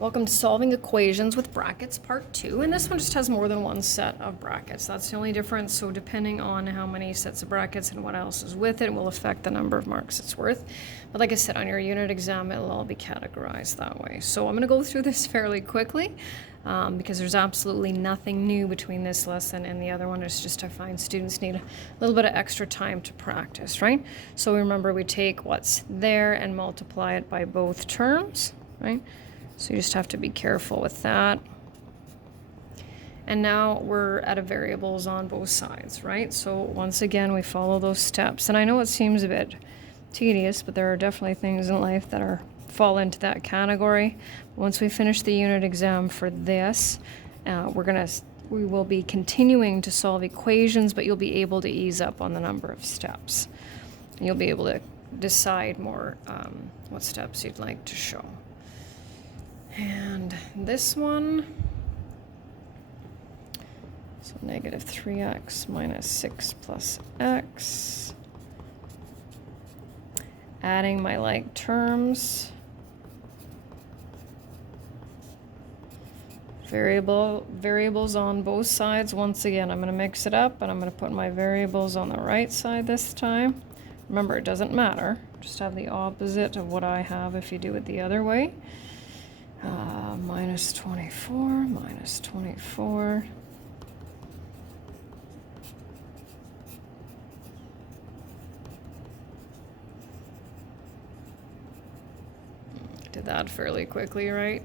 Welcome to Solving Equations with Brackets Part 2, and this one just has more than one set of brackets. That's the only difference, so depending on how many sets of brackets and what else is with it will affect the number of marks it's worth. But like I said, on your unit exam, it'll all be categorized that way. So I'm going to go through this fairly quickly because there's absolutely nothing new between this lesson and the other one. It's just I find students need a little bit of extra time to practice, right? So remember, we take what's there and multiply it by both terms, right? So you just have to be careful with that. And now we're at a variables on both sides, right? So once again, we follow those steps. And I know it seems a bit tedious, but there are definitely things in life that fall into that category. Once we finish the unit exam for this, we will be continuing to solve equations, but you'll be able to ease up on the number of steps. And you'll be able to decide more what steps you'd like to show. And this one, so negative 3x minus 6 plus x. Adding my like terms. Variables on both sides. Once again, I'm going to mix it up, and I'm going to put my variables on the right side this time. Remember, it doesn't matter. Just have the opposite of what I have if you do it the other way. Minus 24, minus 24. Did that fairly quickly, right?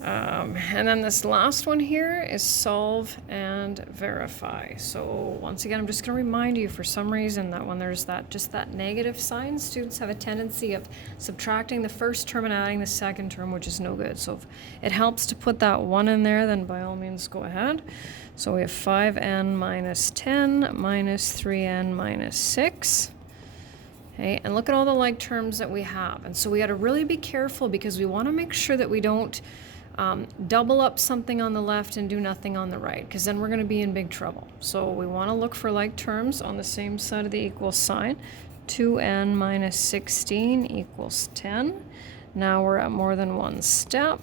And then this last one here is solve and verify. So once again, I'm just going to remind you, for some reason, that when there's just that negative sign, students have a tendency of subtracting the first term and adding the second term, which is no good. So if it helps to put that 1 in there, then by all means go ahead. So we have 5n minus 10 minus 3n minus 6. Okay, and look at all the like terms that we have. And so we got to really be careful, because we want to make sure that we don't double up something on the left and do nothing on the right, because then we're going to be in big trouble. So we want to look for like terms on the same side of the equal sign. 2n minus 16 equals 10. Now we're at more than one step.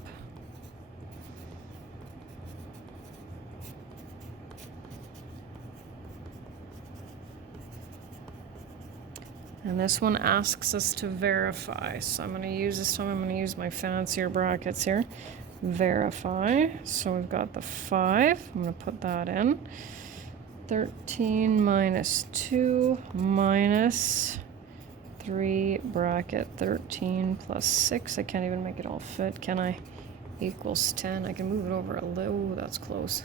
And this one asks us to verify. So I'm going to use my fancier brackets here. Verify. So we've got the 5. I'm going to put that in. 13 minus 2 minus 3 bracket 13 plus 6. I can't even make it all fit, can I? Equals 10. I can move it over a little. That's close.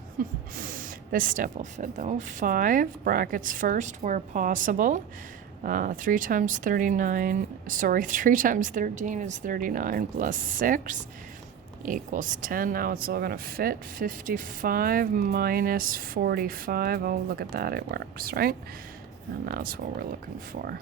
This step will fit though. 5 brackets first where possible. 3 times 13 is 39 plus 6 equals 10. Now it's all going to fit. 55 minus 45. Oh, look at that. It works, right? And that's what we're looking for.